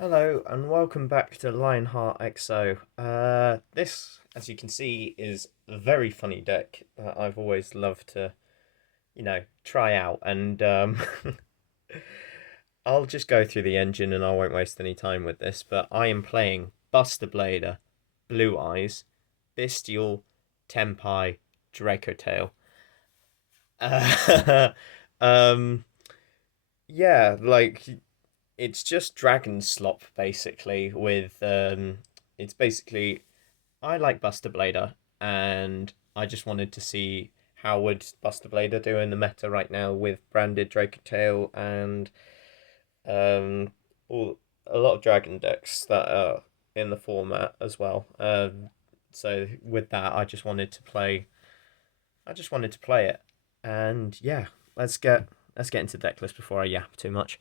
Hello and welcome back to Lionheart XO. This, as you can see, is a very funny deck that I've always loved to, try out. And I'll just go through the engine and I won't waste any time with this. But I am playing Buster Blader, Blue Eyes, Bystial, Tenpai, Dracotail. Uh, um, yeah, like it's just Dragon Slop basically with it's basically I like Buster Blader and I just wanted to see how would Buster Blader do in the meta right now with branded Dracotail and um all a lot of dragon decks that are in the format as well. So with that I just wanted to play it. And yeah, let's get into deck list before I yap too much.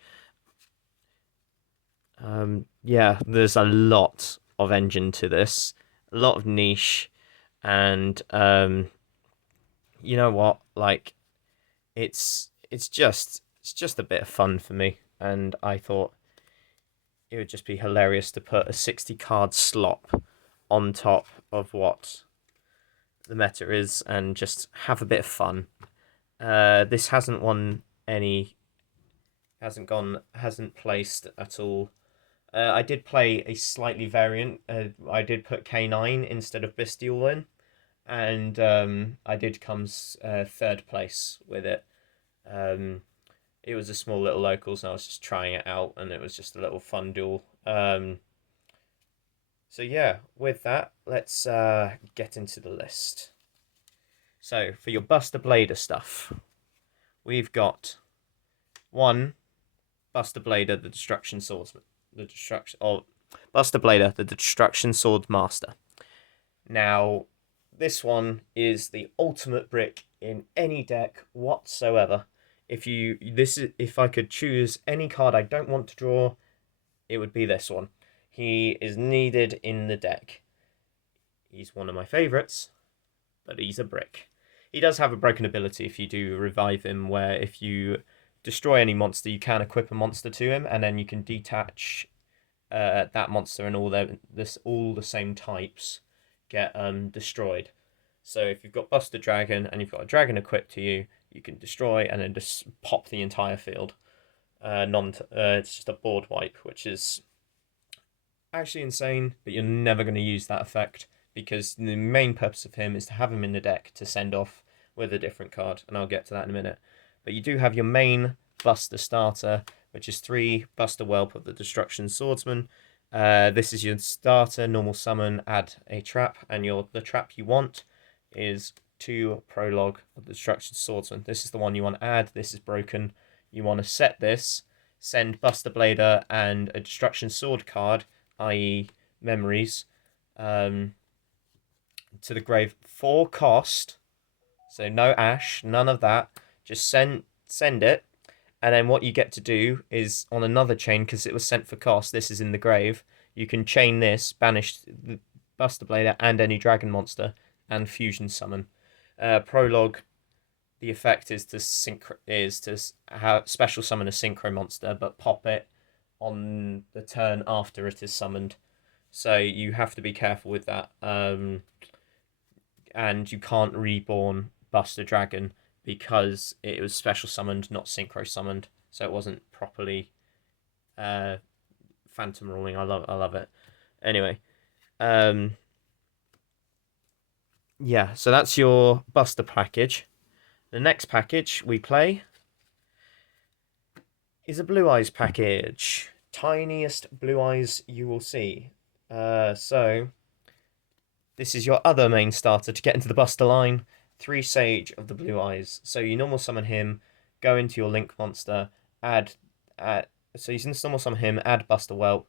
Yeah, there's a lot of engine to this, a lot of niche, and you know what? Like, it's just a bit of fun for me, and I thought it would just be hilarious to put a 60 card slop on top of what the meta is, and just have a bit of fun. This hasn't won any, hasn't placed at all. I did play a slightly variant. I did put K9 instead of Bystial in, and I did come third place with it. Um, it was a small little locals, and I was just trying it out, and it was just a little fun duel. So yeah, with that, let's get into the list. So for your Buster Blader stuff, we've got one Buster Blader, the Destruction Swordsman, the Destruction, or Buster Blader, the Destruction Sword Master. Now, this one is the ultimate brick in any deck whatsoever. If I could choose any card I don't want to draw, it would be this one. He is needed in the deck. He's one of my favorites, but he's a brick. He does have a broken ability if you do revive him, where if you destroy any monster, you can equip a monster to him, and then you can detach that monster and all the same types get destroyed. So if you've got Buster Dragon and you've got a dragon equipped to you, you can destroy and then just pop the entire field. It's just a board wipe, which is actually insane, but you're never going to use that effect because the main purpose of him is to have him in the deck to send off with a different card, and I'll get to that in a minute. But you do have your main Buster starter, which is 3 Buster Whelp of the Destruction Swordsman. This is your starter, normal summon, add a trap, and the trap you want is 2 Prologue of the Destruction Swordsman. This is the one you want to add. This is broken. You want to set this, send Buster Blader and a Destruction Sword card, i.e., memories, um, to the grave for cost. So no ash, none of that. Just send it, and then what you get to do is on another chain, because it was sent for cost. This is in the grave. You can chain this, banish the Buster Blader and any dragon monster, and fusion summon. Prologue. The effect is to have special summon a synchro monster, but pop it on the turn after it is summoned. So you have to be careful with that. And you can't reborn Buster Dragon because it was special summoned, not synchro summoned. So it wasn't properly uh, phantom ruling. I love it. Anyway, um, yeah. So that's your Buster package. The next package we play is a Blue Eyes package. Tiniest Blue Eyes you will see. So this is your other main starter to get into the Buster line. 3 Sage of the Blue Eyes. So you normal summon him, go into your Link monster, add so you can normal summon him, add Buster Whelp,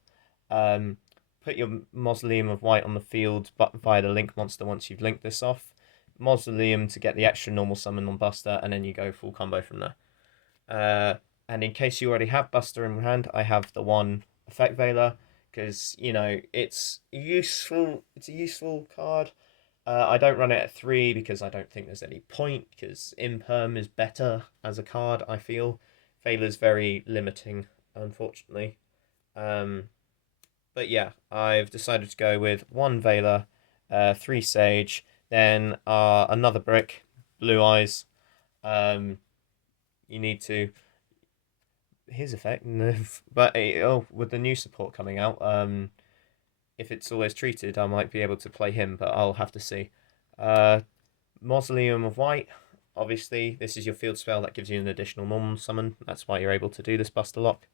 put your Mausoleum of White on the field but via the Link monster once you've linked this off. Mausoleum to get the extra normal summon on Buster, and then you go full combo from there. And in case you already have Buster in hand, I have the one Effect Veiler because it's useful. It's a useful card. I don't run it at 3 because I don't think there's any point because Imperm is better as a card. I feel Veiler's very limiting, unfortunately. Um, But yeah, I've decided to go with 1 Veiler, 3 Sage, then another brick, Blue Eyes. Um, you need to his effect, but with the new support coming out, if it's always treated, I might be able to play him, but I'll have to see. Uh, Mausoleum of White. Obviously, this is your field spell that gives you an additional normal summon. That's why you're able to do this Buster Lock.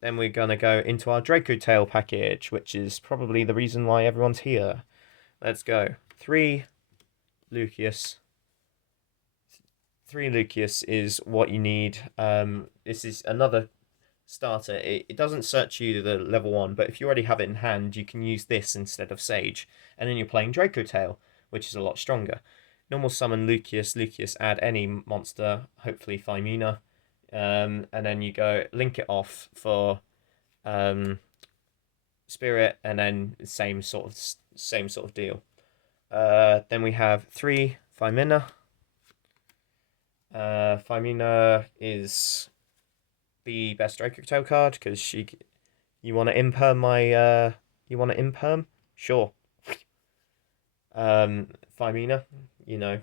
Then we're gonna go into our Dracotail package, which is probably the reason why everyone's here. Let's go. 3 Lucius. 3 Lucius is what you need. This is another starter. It doesn't search you the level 1, but if you already have it in hand, you can use this instead of Sage. And then you're playing Dracotail, which is a lot stronger. Normal summon Lucius. Lucius, add any monster, hopefully Thymina. And then you go link it off for Spirit, and then same sort of deal. Then we have 3 Thymina. Thymina is the best Dracotail card because you want to imperm my you want to imperm? Sure. Thymina, you know.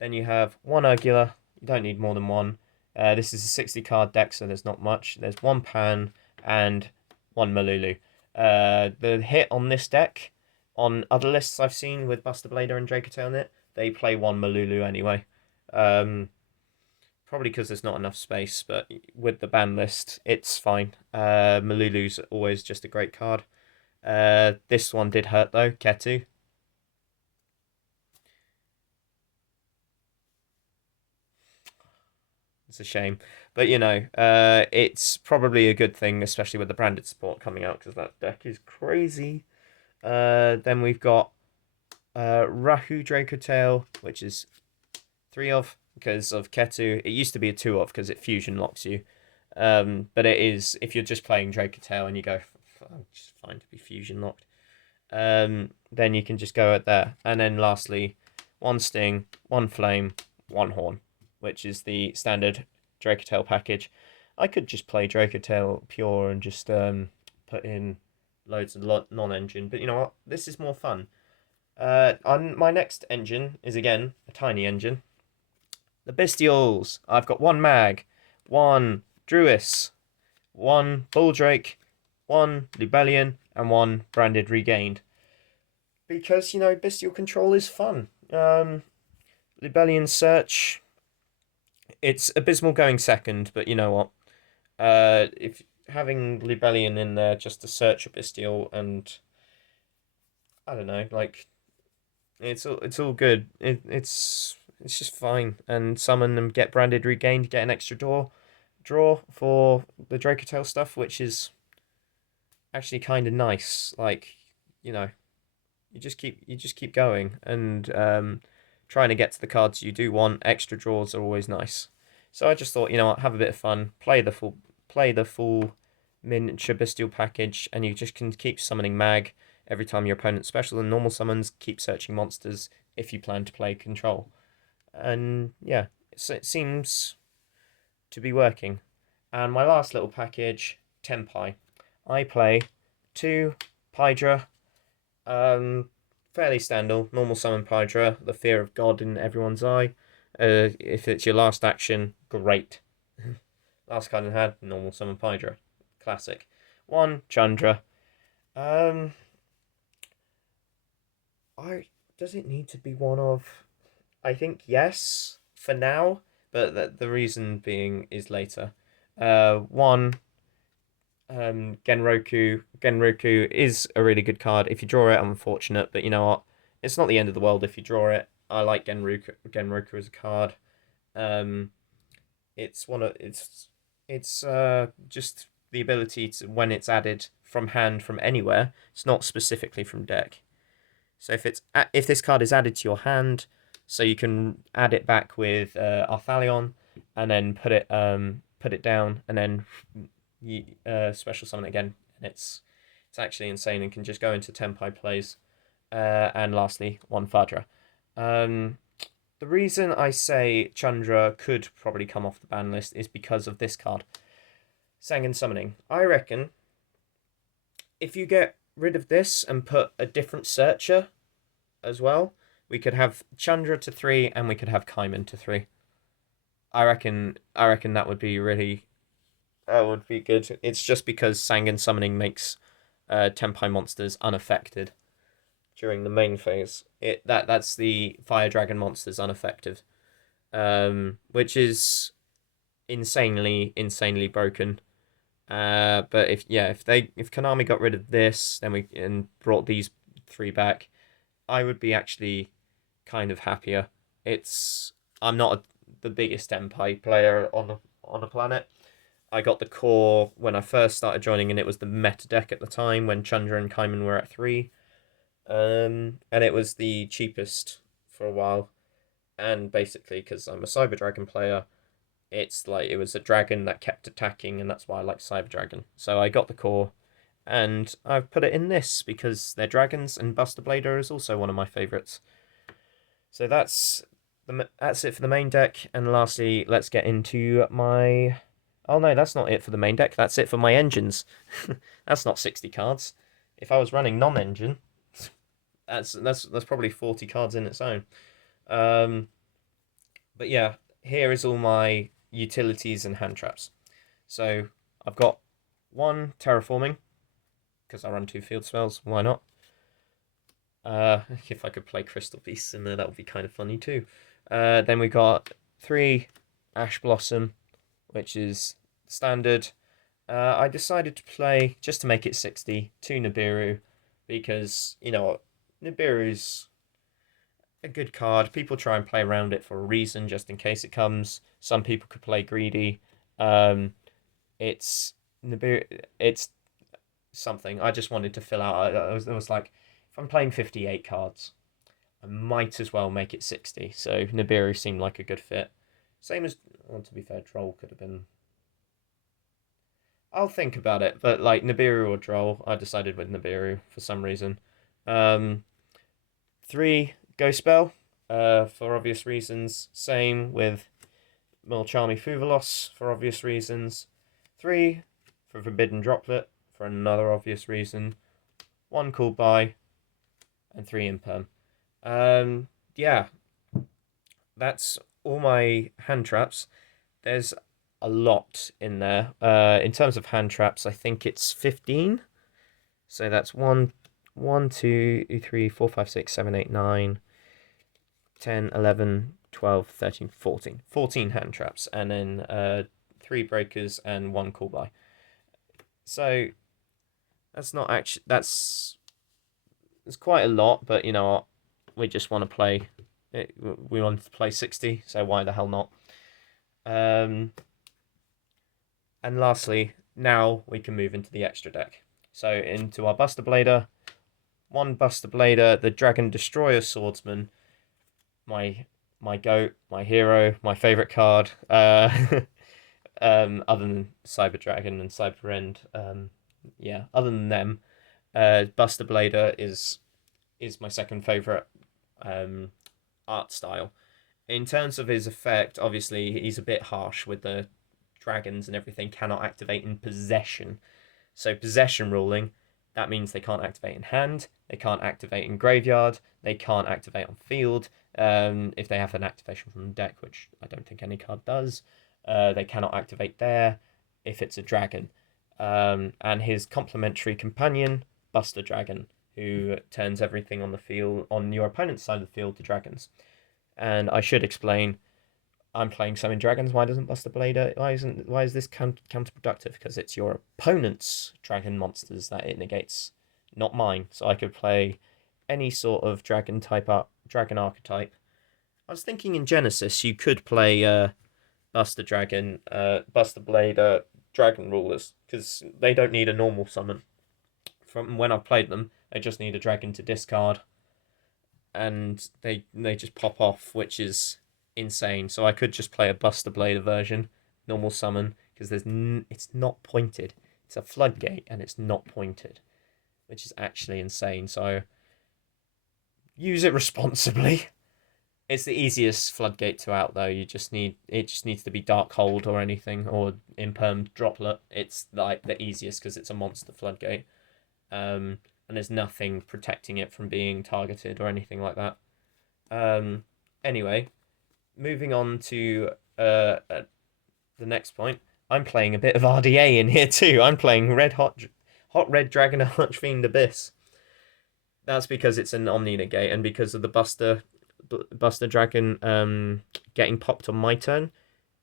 Then you have 1 Urgula. You don't need more than one. This is a 60 card deck, so there's not much. There's 1 Pan and 1 Malulu. The hit on this deck, on other lists I've seen with Buster Blader and Dracotail in it, they play 1 Malulu anyway. Probably because there's not enough space, but with the ban list, it's fine. Malulu's always just a great card. This one did hurt though, Ketu. It's a shame. But, it's probably a good thing, especially with the branded support coming out, because that deck is crazy. Then we've got Rahu Dracotail, which is 3 of, because of Ketu. It used to be a 2 of, because it fusion locks you. But it is, if you're just playing Dracotail and you go, just fine to be fusion locked, then you can just go at there. And then lastly, 1 Sting, 1 Flame, 1 Horn, which is the standard Dracotail package. I could just play Dracotail pure and just put in loads of non-engine, but you know what? This is more fun. On my next engine is again a tiny engine. The Bystials. I've got 1 Mag, 1 Druis, 1 Bulldrake, 1 Lubellion, and 1 Branded Regained. Because, Bystial Control is fun. Lubellion Search, it's abysmal going second, but you know what? If having Lubellion in there just to search a Bystial, and I don't know, like it's all good. It's just fine. And summon and get Branded Regained, get an extra draw for the Dracotail stuff, which is actually kind of nice. Like, you just keep going, and trying to get to the cards you do want. Extra draws are always nice. So I just thought, have a bit of fun, play the full miniature Bystial package, and you just can keep summoning Mag every time your opponent's special and normal summons. Keep searching monsters if you plan to play Control, and yeah, it seems to be working. And my last little package, Tenpai. I play 2 Pydra, fairly standard, normal summon Pydra, the fear of God in everyone's eye. If it's your last action, great. Last card in hand, normal summon Pydra. Classic. 1 Chandra. Does it need to be 1 of? I think yes, for now, but the reason being is later. 1 Genroku. Genroku is a really good card. If you draw it, I'm unfortunate, but you know what? It's not the end of the world if you draw it. I like Genroku as a card. It's just the ability to, when it's added from hand from anywhere. It's not specifically from deck. So if this card is added to your hand, so you can add it back with Arthalion, and then put it down, and then you special summon it again, and it's actually insane and can just go into Tenpai plays. And lastly, 1 Fadra. The reason I say Chandra could probably come off the ban list is because of this card, Sangan Summoning. I reckon if you get rid of this and put a different searcher as well, we could have Chandra to 3 and we could have Kaiman to 3. I reckon that would be really that would be good. It's just because Sangan summoning makes Tenpai monsters unaffected during the main phase. That's the Fire Dragon monsters unaffected. Which is insanely broken. But if Konami got rid of this, then and brought these 3 back, I would be actually kind of happier. I'm not the biggest Tenpai player on the planet. I got the core when I first started joining, and it was the meta deck at the time when Chandra and Kaiman were at 3. And it was the cheapest for a while. And basically, because I'm a Cyber Dragon player, it's like it was a dragon that kept attacking, and that's why I like Cyber Dragon. So I got the core, and I've put it in this because they're dragons, and Buster Blader is also one of my favorites. So that's it for the main deck. And lastly, let's get into my. Oh no, that's not it for the main deck. That's it for my engines. That's not 60 cards. If I was running non-engine, that's probably 40 cards in its own. But yeah, here is all my utilities and hand traps. So I've got 1 terraforming because I run 2 field spells. Why not? If I could play Crystal Beasts in there, that would be kind of funny too. Then we got 3 Ash Blossom, which is standard. I decided to play, just to make it 60, 2 Nibiru, because, Nibiru's a good card. People try and play around it for a reason, just in case it comes. Some people could play greedy. It's Nibiru. It's something. I just wanted to fill out. I was like, if I'm playing 58 cards, I might as well make it 60. So Nibiru seemed like a good fit. Same as, well, to be fair, Droll could have been. I'll think about it, but like Nibiru or Droll, I decided with Nibiru for some reason. 3 Ghost Spell, for obvious reasons. Same with Mulchami Fuvalos for obvious reasons. 3 for Forbidden Droplet for another obvious reason. 1 Cool Buy, and 3 Imperm. Yeah, that's all my hand traps. There's a lot in there. In terms of hand traps, I think it's 15. So that's 1, 2, 3, 4, 5, 6, 7, 8, 9, 10, 11, 12, 13, 14. 14 hand traps, and then 3 breakers and 1 cool buy. So that's not actually it's quite a lot, but you know what? We just want to play. We want to play 60, so why the hell not? And lastly, now we can move into the extra deck. So into our Buster Blader. 1 Buster Blader, the Dragon Destroyer Swordsman. My goat, my hero, my favorite card. Other than Cyber Dragon and Cyber End. Yeah, other than them, Buster Blader is my second favorite art style. In terms of his effect, obviously he's a bit harsh with the dragons and everything. Cannot activate in possession. So possession ruling, that means they can't activate in hand, they can't activate in graveyard, they can't activate on field. If they have an activation from the deck, which I don't think any card does, they cannot activate there if it's a dragon. And his complementary companion, Buster Dragon, who turns everything on the field, on your opponent's side of the field, to dragons. And I should explain, I'm playing Summon Dragons. Why doesn't Buster Blader? Why is this counterproductive? Because it's your opponent's dragon monsters that it negates, not mine. So I could play any sort of dragon archetype. I was thinking in Genesis you could play Buster Dragon, Buster Blader, Dragon Rulers, because they don't need a normal summon. From when I've played them, they just need a dragon to discard, and they just pop off, which is insane. So I could just play a Buster Blader version, normal summon, because it's not pointed. It's a floodgate and it's not pointed, which is actually insane. So use it responsibly. It's the easiest floodgate to out though. It just needs to be Dark Hold or anything, or Imperm Droplet. It's like the easiest because it's a monster floodgate. and there's nothing protecting it from being targeted or anything like that. Anyway, moving on to the next point. I'm playing a bit of RDA in here too. I'm playing Hot Red Dragon Archfiend Abyss. That's because it's an Omni negate, and because of the Buster Dragon getting popped on my turn.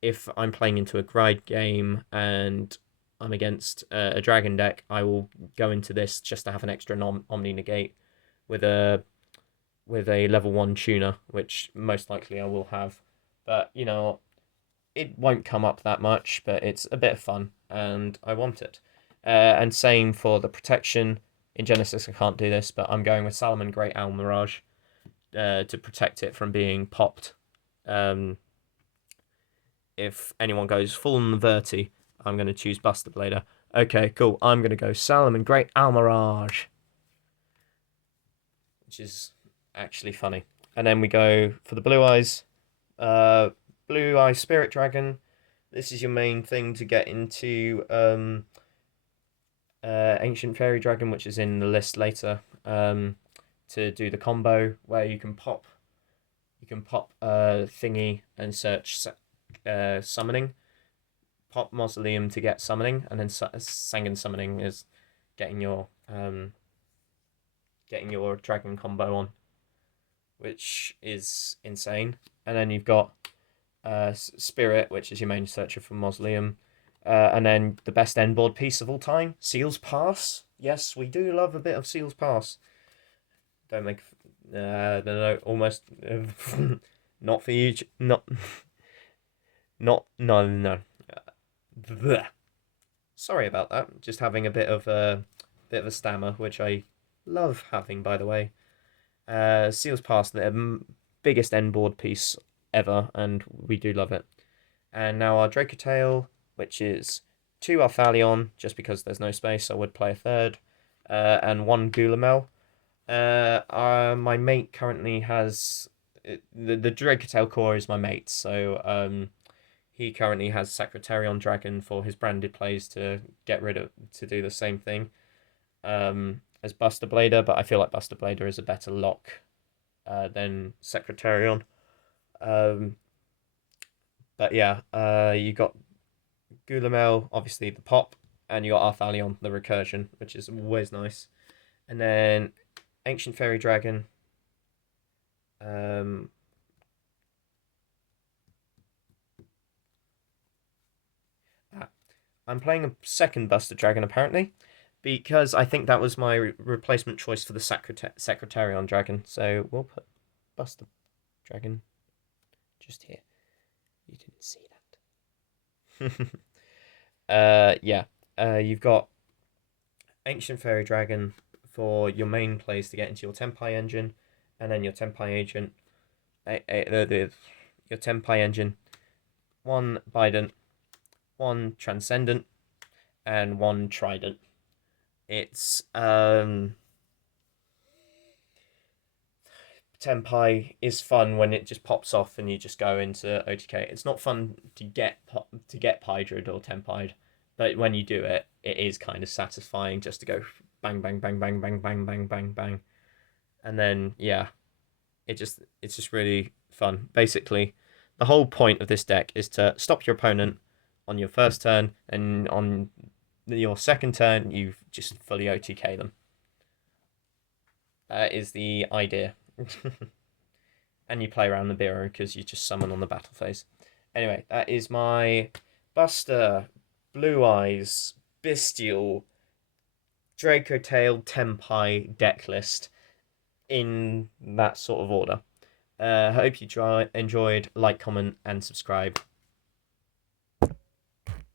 If I'm playing into a Gride game and I'm against a Dragon deck, I will go into this just to have an extra Omni negate with a level 1 tuner, which most likely I will have. But you know, it won't come up that much, but it's a bit of fun and I want it. And same for the protection. In Genesis I can't do this, but I'm going with Salomon Great Owl Mirage to protect it from being popped. If anyone goes full on the Verti, I'm going to choose Buster Blader. Okay, cool. I'm going to go Salomon Great Owl Mirage, which is actually funny. And then we go for the Blue Eyes. Blue Eye Spirit Dragon. This is your main thing to get into Ancient Fairy Dragon, which is in the list later, to do the combo where you can pop thingy and search summoning, pop Mausoleum to get summoning, and then Sangan Summoning is getting your dragon combo on, which is insane. And then you've got Spirit, which is your main searcher for Mausoleum, and then the best end board piece of all time, Seal's Pass. Yes, we do love a bit of Seal's Pass. Don't make no, almost not for you. No. Sorry about that. Just having a bit of a stammer, which I love having, by the way. Seal's Pass, the biggest end board piece ever, and we do love it. And now our Dracotail, which is 2 Arthalion, just because there's no space, I would play a third, and 1 Gulamel. My mate currently has the Dracotail core is my mate, so he currently has Secretarion Dragon for his branded plays to do the same thing as Buster Blader, but I feel like Buster Blader is a better lock than Secretarion. But yeah, you got Gulamel, obviously the pop, and you got Arthalion, the recursion, which is always nice. And then Ancient Fairy Dragon. I'm playing a second Buster Dragon, apparently, because I think that was my replacement choice for the Secretarion Dragon. So we'll put Buster Dragon just here. You didn't see that. Yeah. You've got Ancient Fairy Dragon for your main plays to get into your Tenpai engine, and then your Tenpai agent. Your Tenpai engine. 1 Bident, 1 Transcendent, and 1 Trident. It's Tenpai is fun when it just pops off and you just go into OTK. It's not fun to get Pydred or Tempide, but when you do it, it is kind of satisfying just to go bang bang bang bang bang bang bang bang bang, and then yeah, it's just really fun. Basically, the whole point of this deck is to stop your opponent on your first turn, and on your second turn, you just fully OTK them. That is the idea. And you play around the bureau because you just summon on the battle phase. Anyway, that is my Buster, Blue Eyes, Bystial, Dracotail, Tenpai deck list in that sort of order. Hope you enjoyed. Like, comment, and subscribe.